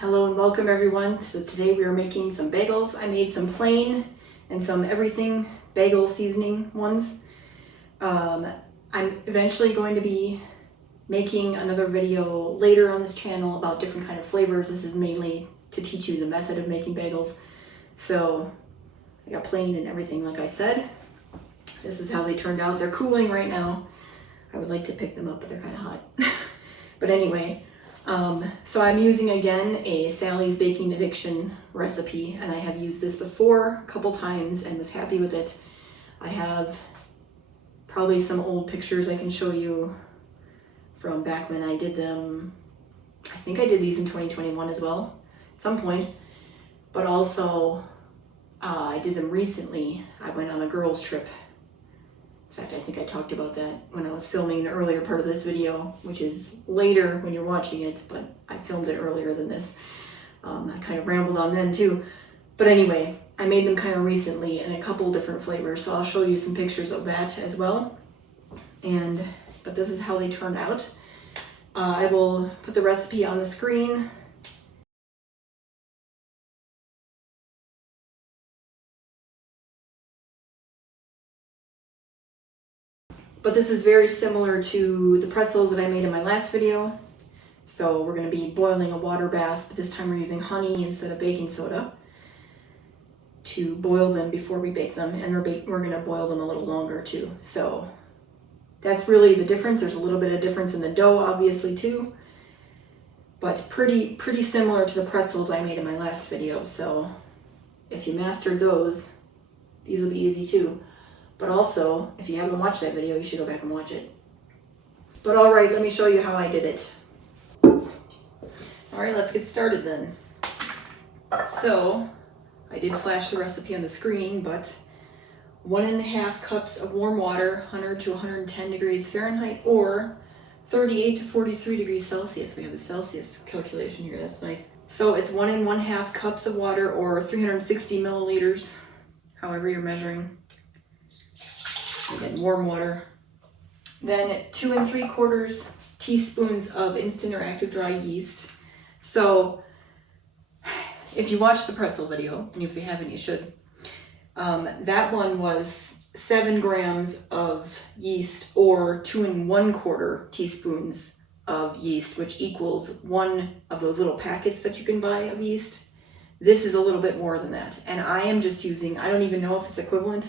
Hello and welcome everyone. So today we are making some bagels. I made some plain and some everything bagel seasoning ones. I'm eventually going to be making another video later on this channel about different kind of flavors. This is mainly to teach you the method of making bagels. So I got plain and everything like I said. This is how they turned out. They're cooling right now. I would like to pick them up, but they're kind of hot. But anyway, so I'm using again a Sally's Baking Addiction recipe, and I have used this before a couple times and was happy with it. I have probably some old pictures I can show you from back when I did them. I think I did these in 2021 as well at some point, but also I did them recently. I went on a girls trip. In fact, I think I talked about that when I was filming an earlier part of this video, which is later when you're watching it, but I filmed it earlier than this. I kind of rambled on then too. But anyway, I made them kind of recently in a couple different flavors, so I'll show you some pictures of that as well. But this is how they turned out. I will put the recipe on the screen. But this is very similar to the pretzels that I made in my last video. So we're going to be boiling a water bath, but this time we're using honey instead of baking soda to boil them before we bake them. And we're going to boil them a little longer too. So that's really the difference. There's a little bit of difference in the dough, obviously, too. But pretty similar to the pretzels I made in my last video. So if you mastered those, these will be easy too. But also, if you haven't watched that video, you should go back and watch it. But all right, let me show you how I did it. All right, let's get started then. So, I did flash the recipe on the screen, but 1.5 cups of warm water, 100 to 110 degrees Fahrenheit, or 38 to 43 degrees Celsius. We have the Celsius calculation here, that's nice. So it's 1 1/2 cups of water, or 360 milliliters, however you're measuring. Again, warm water. Then 2 3/4 teaspoons of instant or active dry yeast. So if you watched the pretzel video, and if you haven't, you should, that one was 7 grams of yeast, or 2 1/4 teaspoons of yeast, which equals 1 of those little packets that you can buy of yeast. This is a little bit more than that. And I am just using, I don't even know if it's equivalent.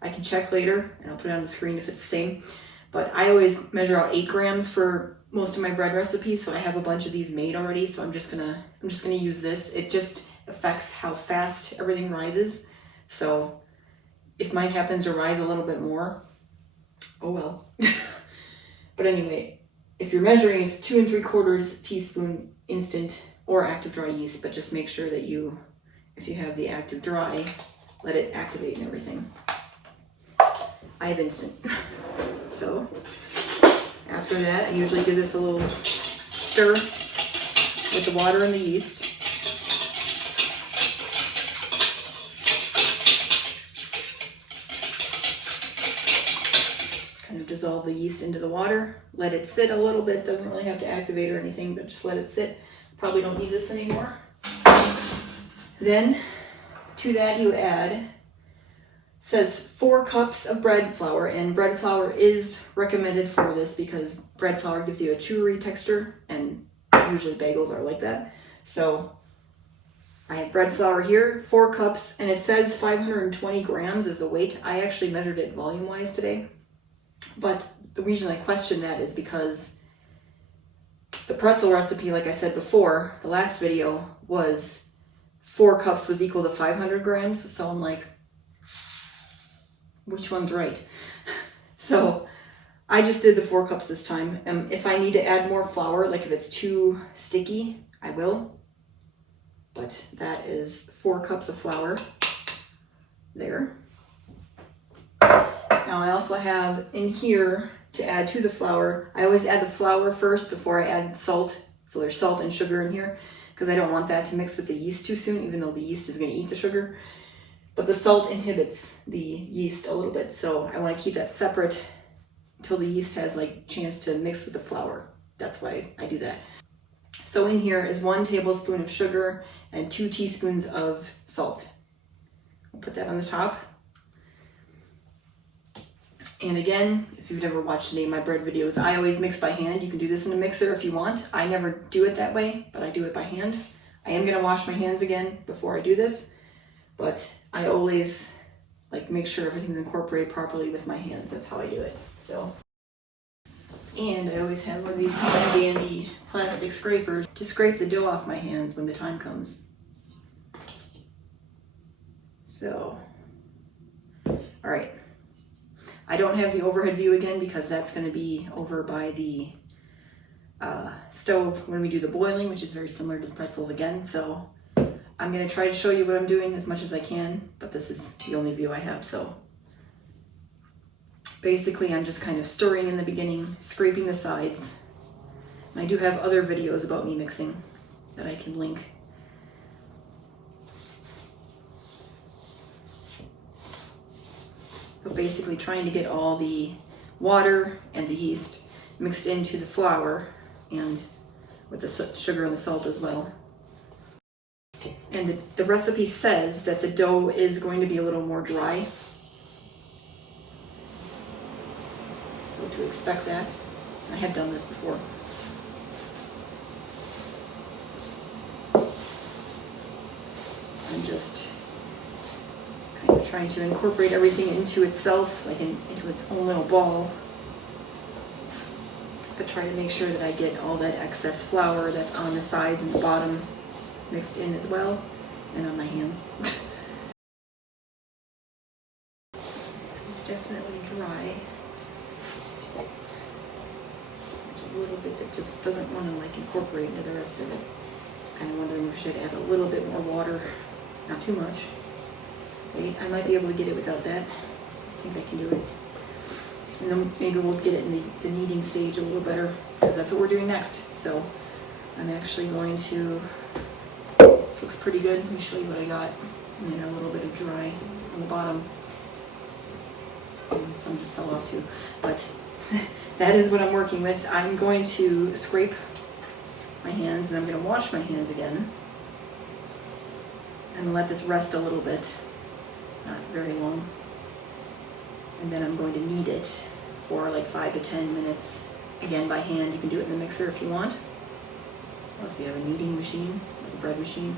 I can check later, and I'll put it on the screen if it's the same. But I always measure out 8 grams for most of my bread recipes, so I have a bunch of these made already. So I'm just gonna use this. It just affects how fast everything rises. So if mine happens to rise a little bit more, oh well. But anyway, if you're measuring, it's 2 3/4 teaspoon instant or active dry yeast. But just make sure that if you have the active dry, let it activate and everything. I have instant. So after that, I usually give this a little stir with the water and the yeast. Kind of dissolve the yeast into the water. Let it sit a little bit. Doesn't really have to activate or anything, but just let it sit. Probably don't need this anymore. Then to that you add, says 4 cups of bread flour, and bread flour is recommended for this because bread flour gives you a chewy texture, and usually bagels are like that. So I have bread flour here, 4 cups, and it says 520 grams is the weight. I actually measured it volume-wise today, but the reason I question that is because the pretzel recipe, like I said before, the last video, was 4 cups was equal to 500 grams, so I'm like, which one's right? So I just did the 4 cups this time. And if I need to add more flour, like if it's too sticky, I will. But that is 4 cups of flour there. Now I also have in here to add to the flour. I always add the flour first before I add salt. So there's salt and sugar in here because I don't want that to mix with the yeast too soon, even though the yeast is going to eat the sugar. But the salt inhibits the yeast a little bit, so I want to keep that separate until the yeast has like chance to mix with the flour. That's why I do that. So in here is 1 tablespoon of sugar and 2 teaspoons of salt. I'll put that on the top. And again, if you've ever watched any of my bread videos, I always mix by hand. You can do this in a mixer if you want. I never do it that way, but I do it by hand. I am gonna wash my hands again before I do this, but I always like make sure everything's incorporated properly with my hands. That's how I do it. So, and I always have one of these handy dandy plastic scrapers to scrape the dough off my hands when the time comes. So, all right. I don't have the overhead view again because that's going to be over by the stove when we do the boiling, which is very similar to the pretzels again. So I'm going to try to show you what I'm doing as much as I can, but this is the only view I have. So basically I'm just kind of stirring in the beginning, scraping the sides. And I do have other videos about me mixing that I can link. But basically trying to get all the water and the yeast mixed into the flour and with the sugar and the salt as well. And the recipe says that the dough is going to be a little more dry. So to expect that. I have done this before. I'm just kind of trying to incorporate everything into itself, like into its own little ball. But try to make sure that I get all that excess flour that's on the sides and the bottom mixed in as well, and on my hands. It's definitely dry. There's a little bit that just doesn't want to like incorporate into the rest of it. Kind of wondering if I should add a little bit more water, not too much. I might be able to get it without that. I think I can do it. And then maybe we'll get it in the kneading stage a little better, because that's what we're doing next. So I'm actually going to, this looks pretty good. Let me show you what I got. And then a little bit of dry on the bottom. And some just fell off too. But that is what I'm working with. I'm going to scrape my hands and I'm going to wash my hands again. And let this rest a little bit. Not very long. And then I'm going to knead it for like 5 to 10 minutes. Again, by hand. You can do it in the mixer if you want. Or if you have a kneading machine, like a bread machine,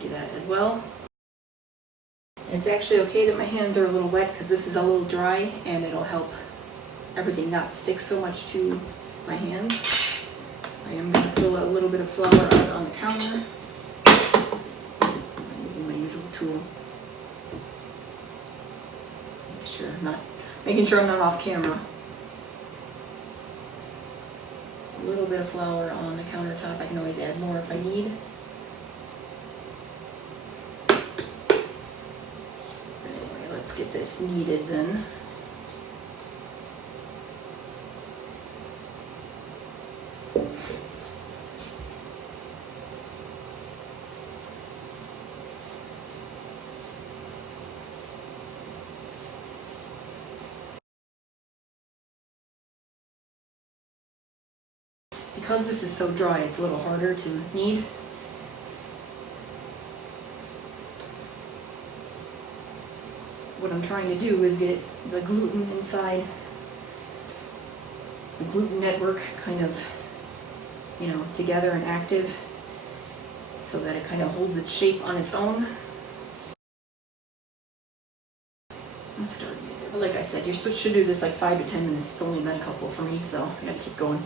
do that as well. And it's actually okay that my hands are a little wet because this is a little dry and it'll help everything not stick so much to my hands. I am going to put a little bit of flour out on the counter. I'm using my usual tool. Making sure I'm not off camera. A little bit of flour on the countertop. I can always add more if I need. Anyway, let's get this kneaded then. Because this is so dry, it's a little harder to knead. What I'm trying to do is get the gluten inside, the gluten network kind of, together and active so that it kind of holds its shape on its own. I'm starting it there, but like I said, you should do this like 5 to 10 minutes. It's only been a couple for me, so I gotta keep going.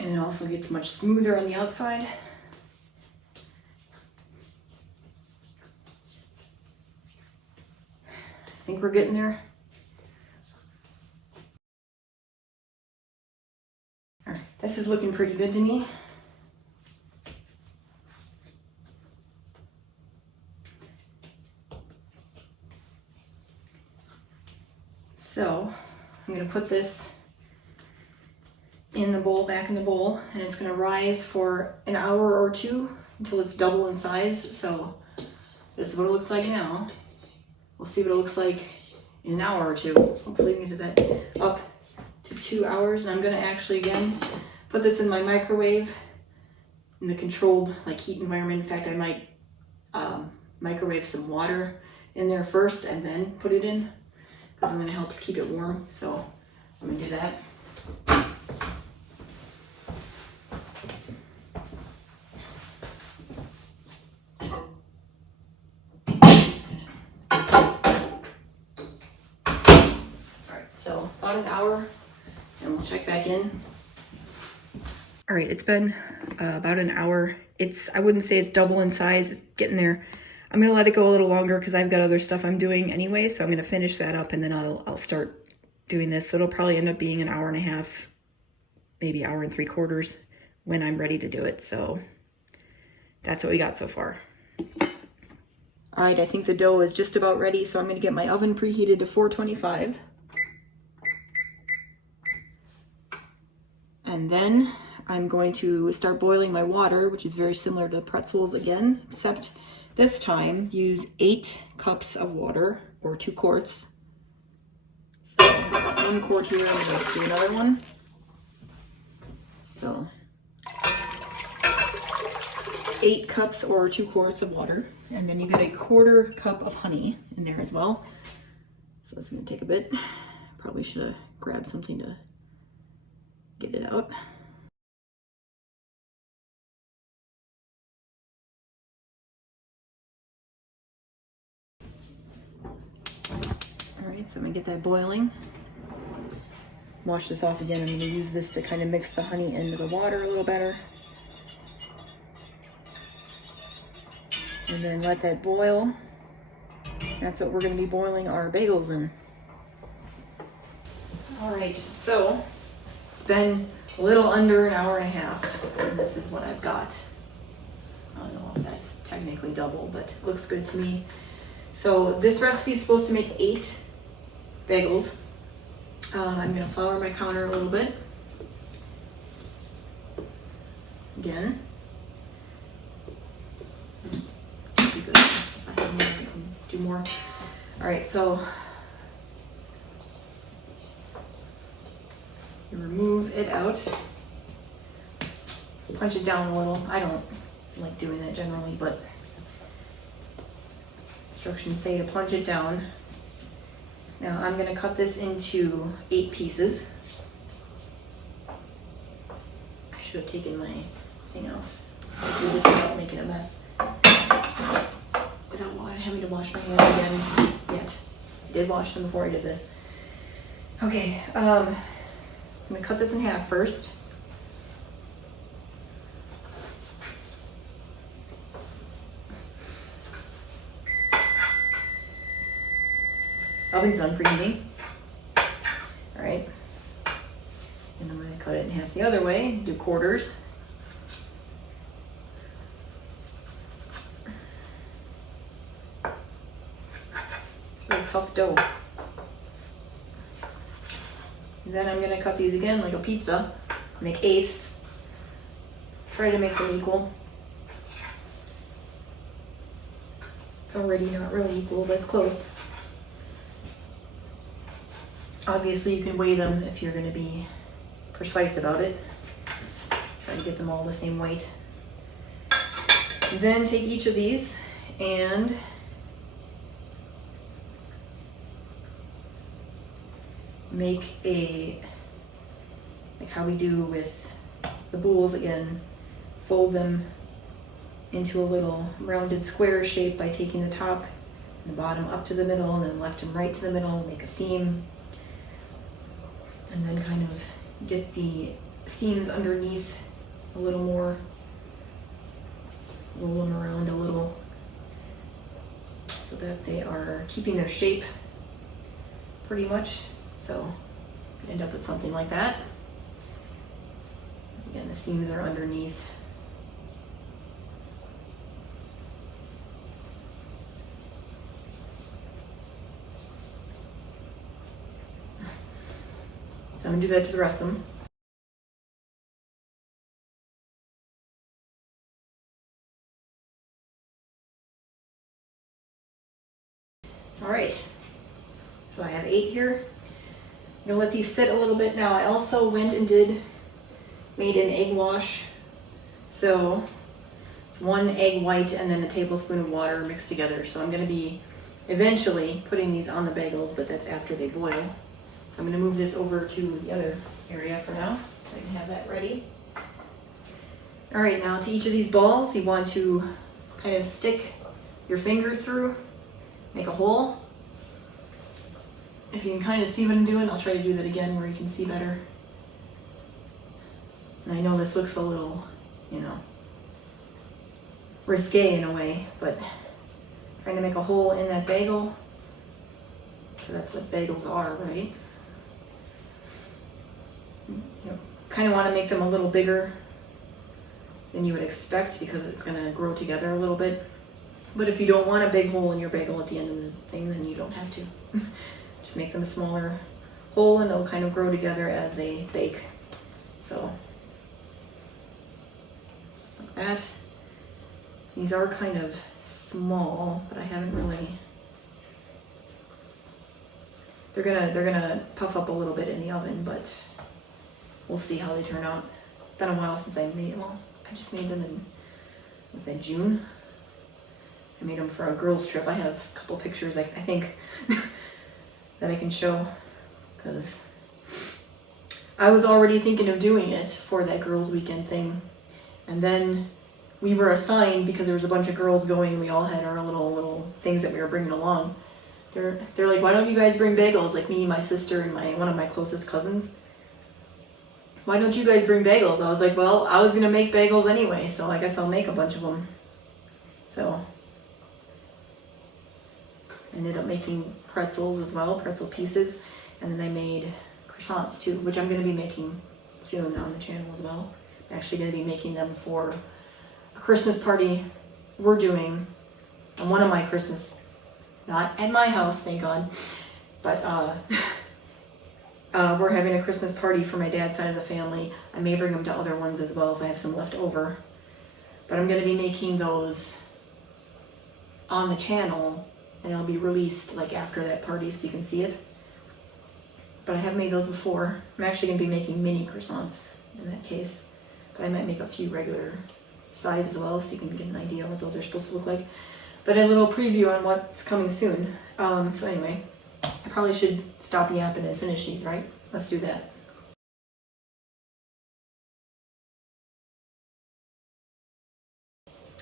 And it also gets much smoother on the outside. I think we're getting there. All right, this is looking pretty good to me. So I'm going to put this in the bowl, back in the bowl, and it's going to rise for an hour or two until it's double in size. So this is what it looks like now. We'll see what it looks like in an hour or two. Hopefully we can get that up to 2 hours. And I'm gonna actually again put this in my microwave in the controlled like heat environment. In fact, I might microwave some water in there first and then put it in, because I'm gonna help keep it warm. So I'm gonna do that. So about an hour, and we'll check back in. All right, it's been about an hour. I wouldn't say it's double in size, it's getting there. I'm gonna let it go a little longer because I've got other stuff I'm doing anyway, so I'm gonna finish that up and then I'll start doing this. So it'll probably end up being an hour and a half, maybe hour and 3/4 when I'm ready to do it. So that's what we got so far. All right, I think the dough is just about ready, so I'm gonna get my oven preheated to 425. And then I'm going to start boiling my water, which is very similar to the pretzels again, except this time use 8 cups of water, or 2 quarts. So 1 quart here, I'm going to do another one. So 8 cups or 2 quarts of water. And then you get a 1/4 cup of honey in there as well. So it's going to take a bit. Probably should have grabbed something to get it out. All right, so I'm gonna get that boiling. Wash this off again. I'm gonna use this to kind of mix the honey into the water a little better. And then let that boil. That's what we're gonna be boiling our bagels in. All right, so it's been a little under an hour and a half, and this is what I've got. I don't know if that's technically double, but it looks good to me. So this recipe is supposed to make 8 bagels. I'm gonna flour my counter a little bit. Again. Should be good. If I have more, I can do more. All right, so you remove it out. Punch it down a little. I don't like doing that generally, but instructions say to punch it down. Now I'm going to cut this into 8 pieces. I should have taken my thing out. I'll do this without making a mess. Without having to wash my hands again yet. I did wash them before I did this. Okay, I'm going to cut this in half first. Oven's done preheating. All right. And I'm going to cut it in half the other way, do quarters. It's a really tough dough. And then I'm going to cut these again like a pizza, make eighths. Try to make them equal. It's already not really equal, but it's close. Obviously you can weigh them if you're going to be precise about it. Try to get them all the same weight. Then take each of these and make like how we do with the bowls again, fold them into a little rounded square shape by taking the top and the bottom up to the middle and then left and right to the middle, make a seam. And then kind of get the seams underneath a little more, roll them around a little so that they are keeping their shape pretty much. So you end up with something like that. Again, the seams are underneath. So I'm gonna do that to the rest of them. All right, so I have 8 here. gonna let these sit a little bit now. I also went and made an egg wash. So it's 1 egg white and then a tablespoon of water mixed together. So I'm gonna be eventually putting these on the bagels, but that's after they boil. So I'm gonna move this over to the other area for now, so I can have that ready. All right, now to each of these balls, you want to kind of stick your finger through, make a hole. If you can kind of see what I'm doing, I'll try to do that again where you can see better. And I know this looks a little, you know, risque in a way, but trying to make a hole in that bagel, because that's what bagels are, right? You kind of want to make them a little bigger than you would expect because it's going to grow together a little bit. But if you don't want a big hole in your bagel at the end of the thing, then you don't have to. Just make them a smaller hole and they'll kind of grow together as they bake. So, like that. These are kind of small, but I haven't really. They're gonna puff up a little bit in the oven, but we'll see how they turn out. It's been a while since I made them. Well, I just made them in, was that June? I made them for a girls trip. I have a couple pictures I think that I can show, because I was already thinking of doing it for that girls weekend thing, and then we were assigned because there was a bunch of girls going. We all had our little things that we were bringing along. They're like, why don't you guys bring bagels? Like me, my sister, and one of my closest cousins. Why don't you guys bring bagels? I was like, well, I was gonna make bagels anyway, so I guess I'll make a bunch of them. So I ended up making pretzels as well, pretzel pieces, and then I made croissants too, which I'm gonna be making soon on the channel as well. I'm actually gonna be making them for a Christmas party we're doing on one of my Christmas, not at my house, thank God, but we're having a Christmas party for my dad's side of the family. I may bring them to other ones as well if I have some left over. But I'm going to be making those on the channel, and they'll be released like after that party so you can see it. But I have made those before. I'm actually going to be making mini croissants in that case. But I might make a few regular size as well so you can get an idea what those are supposed to look like. But a little preview on what's coming soon. So anyway, I probably should stop yapping and finish these, right? Let's do that.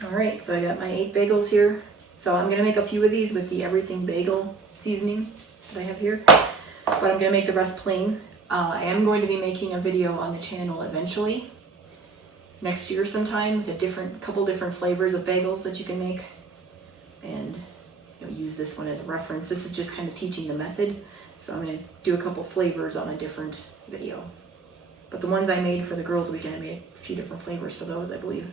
Alright, so I got my 8 bagels here. So I'm going to make a few of these with the everything bagel seasoning that I have here. But I'm going to make the rest plain. I am going to be making a video on the channel eventually. Next year sometime with a couple different flavors of bagels that you can make. And you'll use this one as a reference. This is just kind of teaching the method. So I'm going to do a couple flavors on a different video. But the ones I made for the girls' weekend, I made a few different flavors for those, I believe.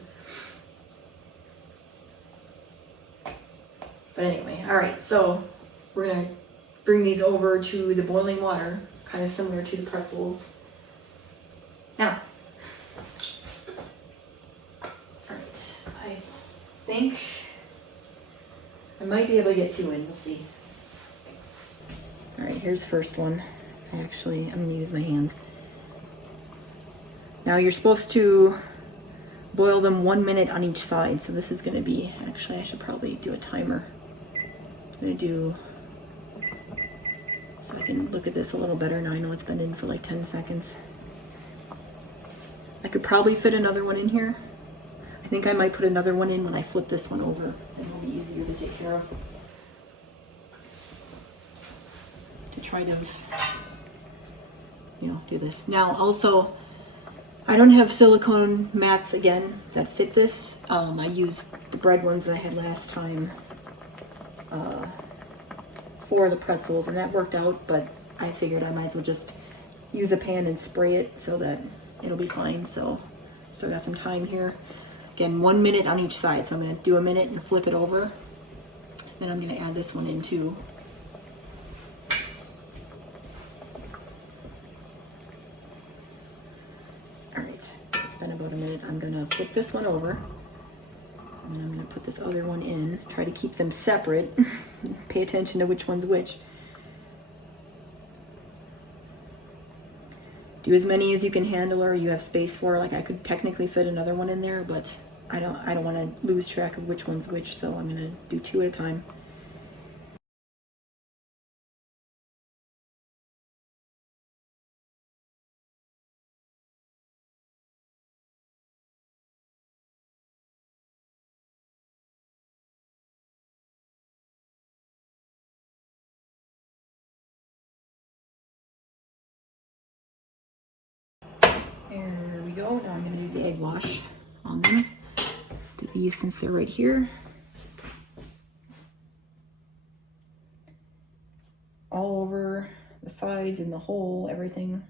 But anyway, alright, so we're going to bring these over to the boiling water, kind of similar to the pretzels. Now, alright, I think I might be able to get 2 in, we'll see. Alright, here's the first one. I'm going to use my hands. Now you're supposed to boil them 1 minute on each side, so this is going to be, actually I should probably do a timer. I'm going to do, so I can look at this a little better. Now I know it's been in for like 10 seconds. I could probably fit another one in here. I think I might put another one in when I flip this one over. It'll be easier to take care of. To try to, do this. Now also, I don't have silicone mats again that fit this. I used the bread ones that I had last time for the pretzels, and that worked out, but I figured I might as well just use a pan and spray it so that it'll be fine. So still got some time here. Again, 1 minute on each side. So I'm going to do a minute and flip it over. Then I'm going to add this one in too. Alright, it's been about a minute. I'm going to flip this one over. And then I'm going to put this other one in. Try to keep them separate. Pay attention to which one's which. do as many as you can handle or you have space for. Like I could technically fit another one in there, but I don't want to lose track of which one's which, so I'm gonna do 2 at a time. There we go. Now I'm gonna do the egg wash on them. Do these since they're right here. All over the sides and the hole, everything.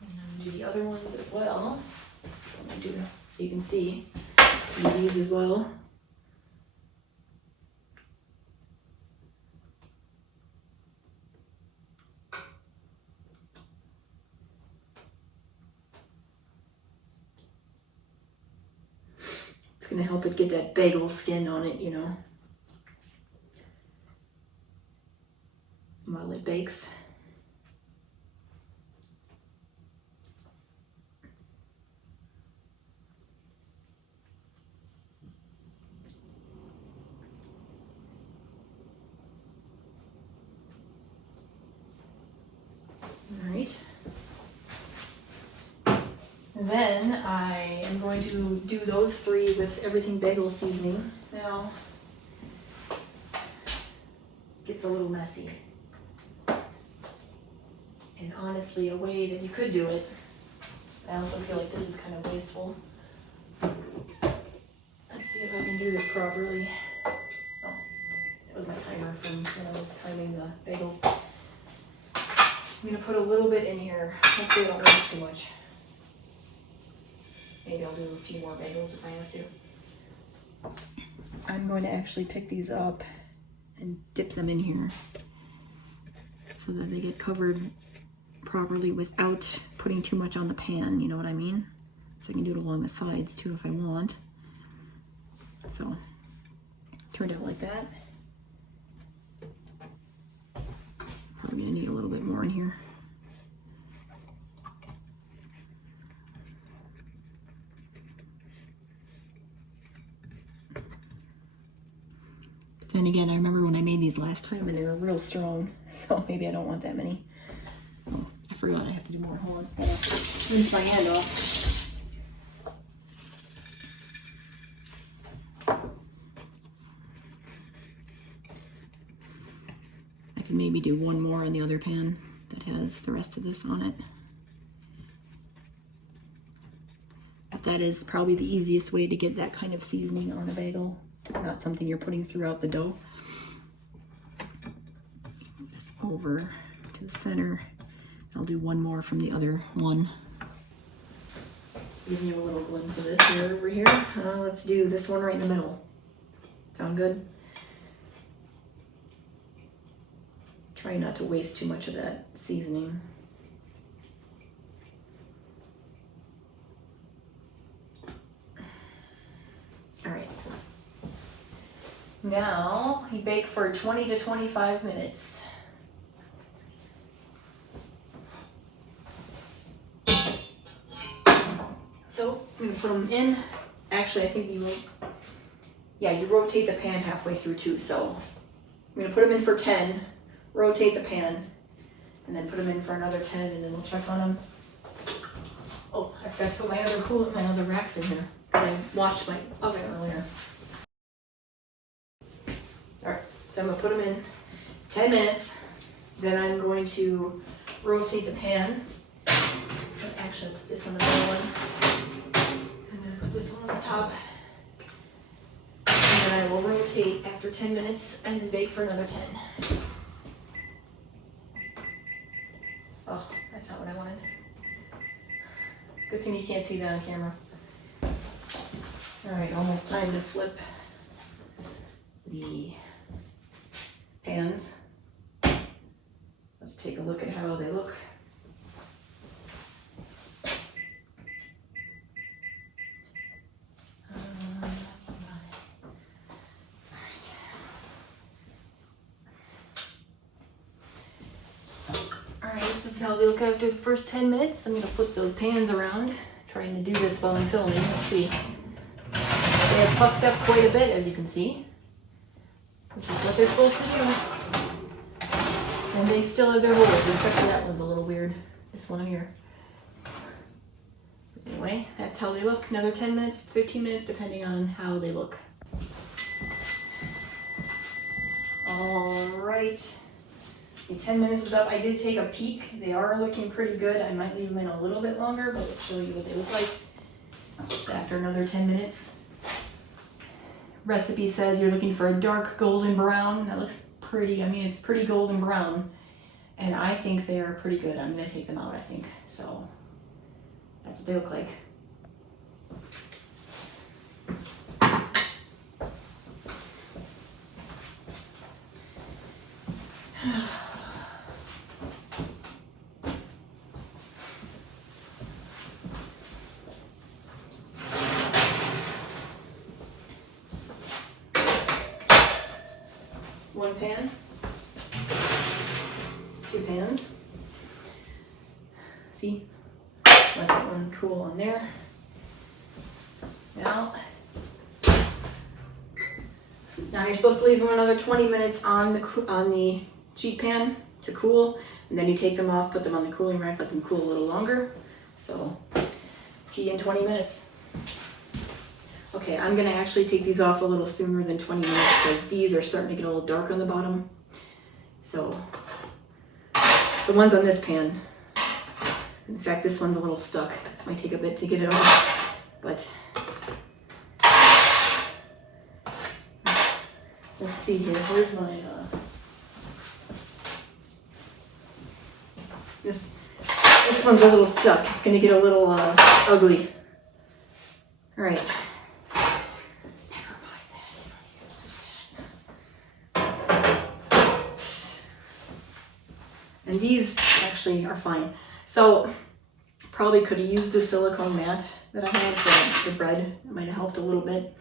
And I'm gonna do the other ones as well. I'm gonna do so you can see. Do these as well. It's gonna help it get that bagel skin on it, you know, while it bakes. All right. And then I am going to do those 3 with everything bagel seasoning. Now, it gets a little messy. And honestly, a way that you could do it, I also feel like this is kind of wasteful. Let's see if I can do this properly. Oh, it was my timer from when I was timing the bagels. I'm gonna put a little bit in here. Hopefully I don't waste too much. Maybe I'll do a few more bagels if I have to. I'm going to actually pick these up and dip them in here so that they get covered properly without putting too much on the pan, you know what I mean? So I can do it along the sides too if I want. So, turned out like that. Probably gonna need a little bit more in here. Then again, I remember when I made these last time and they were real strong, so maybe I don't want that many. Oh, I forgot I have to do more. Hold on, I gotta rinse my hand off. I can maybe do one more in the other pan that has the rest of this on it. But that is probably the easiest way to get that kind of seasoning on a bagel. Not something you're putting throughout the dough. Move this over to the center. I'll do one more from the other one. Give you a little glimpse of this here over here. Let's do this one right in the middle. Sound good? Try not to waste too much of that seasoning. All right. Now you bake for 20 to 25 minutes. So I'm gonna put them in. Actually, I think you rotate the pan halfway through too. So I'm gonna put them in for 10, rotate the pan, and then put them in for another 10, and then we'll check on them. Oh, I forgot to put my other racks in here. I washed my oven earlier. All right, so I'm gonna put them in 10 minutes. Then I'm going to rotate the pan. Actually, I'll put this on the middle one. And then put this one on the top. And then I will rotate after 10 minutes and then bake for another 10. Oh, that's not what I wanted. Good thing you can't see that on camera. All right, almost time to flip the pans. Let's take a look at how they look. how they look after the first 10 minutes. I'm gonna flip those pans around, trying to do this while I'm filming. Let's see. They have puffed up quite a bit, as you can see, which is what they're supposed to do. And they still have their holes, except for that one's a little weird. This one here. Anyway, that's how they look. Another 10 minutes, 15 minutes, depending on how they look. All right. The 10 minutes is up. I did take a peek. They are looking pretty good. I might leave them in a little bit longer, but I'll show you what they look like after another 10 minutes. Recipe says you're looking for a dark golden brown. That looks pretty, I mean, it's pretty golden brown. And I think they are pretty good. I'm gonna take them out, I think. So that's what they look like. One pan, two pans. See, let that one cool on there. Now you're supposed to leave them another 20 minutes on the sheet pan to cool, and then you take them off, put them on the cooling rack, let them cool a little longer. So, see you in 20 minutes. Okay, I'm gonna actually take these off a little sooner than 20 minutes because these are starting to get a little dark on the bottom. So, the ones on this pan, in fact, this one's a little stuck. Might take a bit to get it off, but let's see here. Where's my this one's a little stuck. It's gonna get a little ugly. All right. And these actually are fine. So probably could have used the silicone mat that I had for the bread. It might have helped a little bit.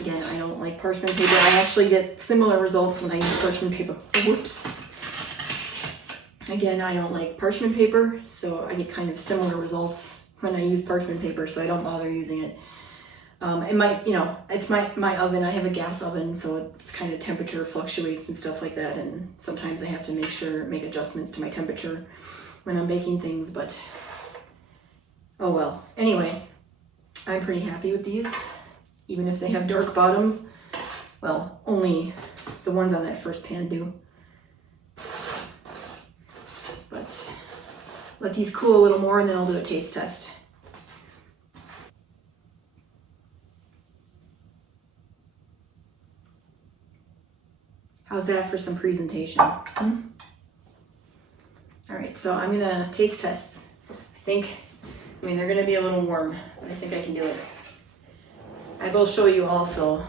Again, I don't like parchment paper. I actually get similar results when I use parchment paper. Whoops. Again, I don't like parchment paper, so I get kind of similar results when I use parchment paper, so I don't bother using it. It might, it's my oven. I have a gas oven, so it's kind of temperature fluctuates and stuff like that. And sometimes I have to make adjustments to my temperature when I'm baking things, but oh well. Anyway, I'm pretty happy with these, even if they have dark bottoms. Well, only the ones on that first pan do. But let these cool a little more and then I'll do a taste test. How's that for some presentation? All right, so I'm gonna taste test. They're gonna be a little warm, but I think I can do it. I will show you also,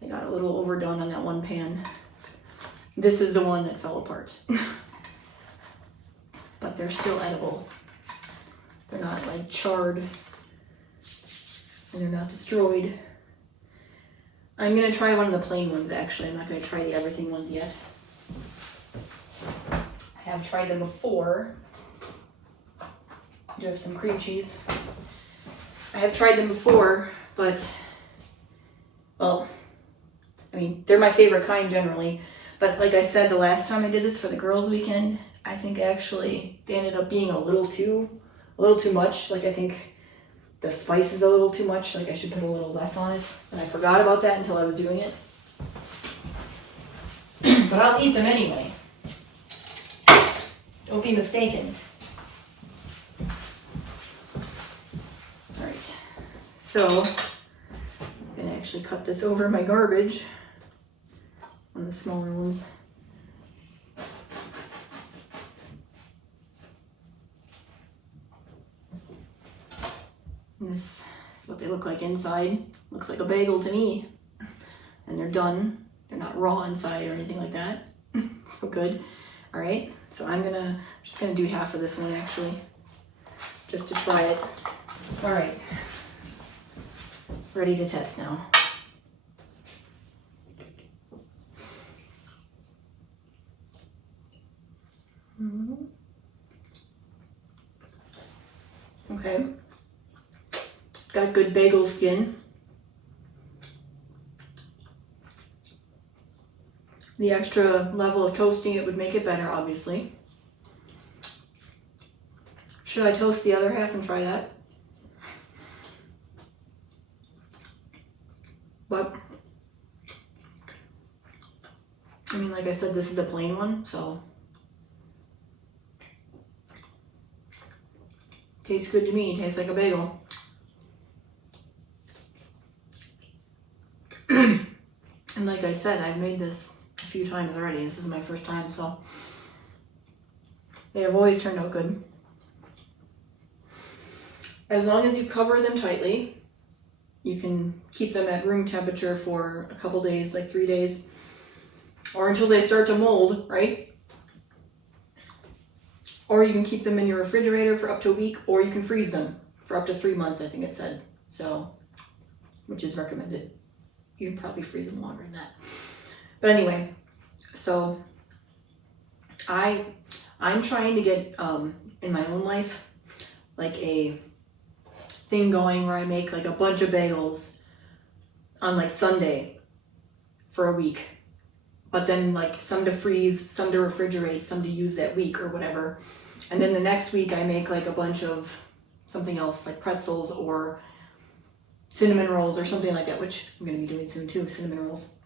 they got a little overdone on that one pan. This is the one that fell apart. But they're still edible. They're not like charred, and they're not destroyed. I'm gonna try one of the plain ones actually. I'm not gonna try the everything ones yet. I have tried them before. I do have some cream cheese. I have tried them before, but, well, they're my favorite kind generally. But like I said, the last time I did this for the girls' weekend, I think actually they ended up being a little too much. Like I think the spice is a little too much, like I should put a little less on it. And I forgot about that until I was doing it. But I'll eat them anyway. Don't be mistaken. All right, so I'm gonna actually cut this over my garbage, one of the smaller ones. And this is what they look like inside. Looks like a bagel to me. And they're done. They're not raw inside or anything like that. So good. All right, so I'm just gonna do half of this one actually, just to try it. All right, ready to test now. Okay. Got good bagel skin. The extra level of toasting it would make it better, obviously. Should I toast the other half and try that? But, I mean, like I said, this is the plain one, so. Tastes good to me, tastes like a bagel. And like I said, I've made this a few times already. This is my first time, so they have always turned out good. As long as you cover them tightly, you can keep them at room temperature for a couple days, like 3 days, or until they start to mold, right? Or you can keep them in your refrigerator for up to a week, or you can freeze them for up to 3 months, I think it said. So, which is recommended. You can probably freeze them longer than that. But anyway, so I'm trying to get in my own life like a thing going where I make like a bunch of bagels on like Sunday for a week, but then like some to freeze, some to refrigerate, some to use that week or whatever. And then the next week I make like a bunch of something else like pretzels or cinnamon rolls or something like that, which I'm going to be doing soon too, cinnamon rolls.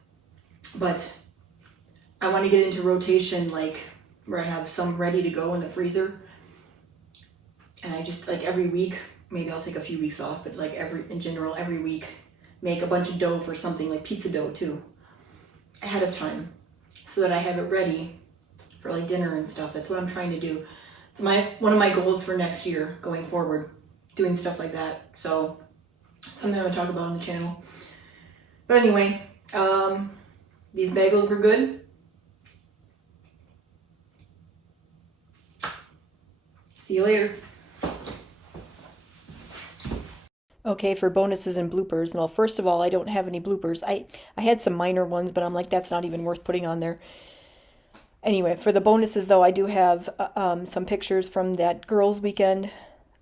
But I want to get into rotation, like where I have some ready to go in the freezer. And I just like every week, maybe I'll take a few weeks off, but like in general, every week, make a bunch of dough for something like pizza dough too, ahead of time, so that I have it ready for like dinner and stuff. That's what I'm trying to do. It's one of my goals for next year going forward, doing stuff like that. So something I'm gonna talk about on the channel. But anyway, these bagels were good. See you later. Okay, for bonuses and bloopers. Well, first of all, I don't have any bloopers. I had some minor ones, but I'm like, that's not even worth putting on there. Anyway, for the bonuses, though, I do have some pictures from that girls' weekend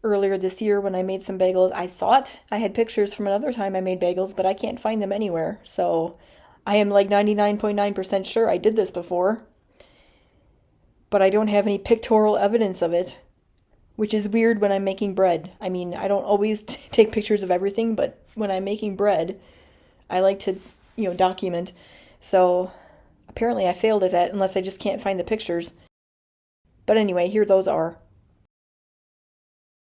earlier this year when I made some bagels. I thought I had pictures from another time I made bagels, but I can't find them anywhere. So I am like 99.9% sure I did this before, but I don't have any pictorial evidence of it, which is weird when I'm making bread. I mean, I don't always take pictures of everything, but when I'm making bread, I like to, document. So apparently I failed at that unless I just can't find the pictures. But anyway, here those are.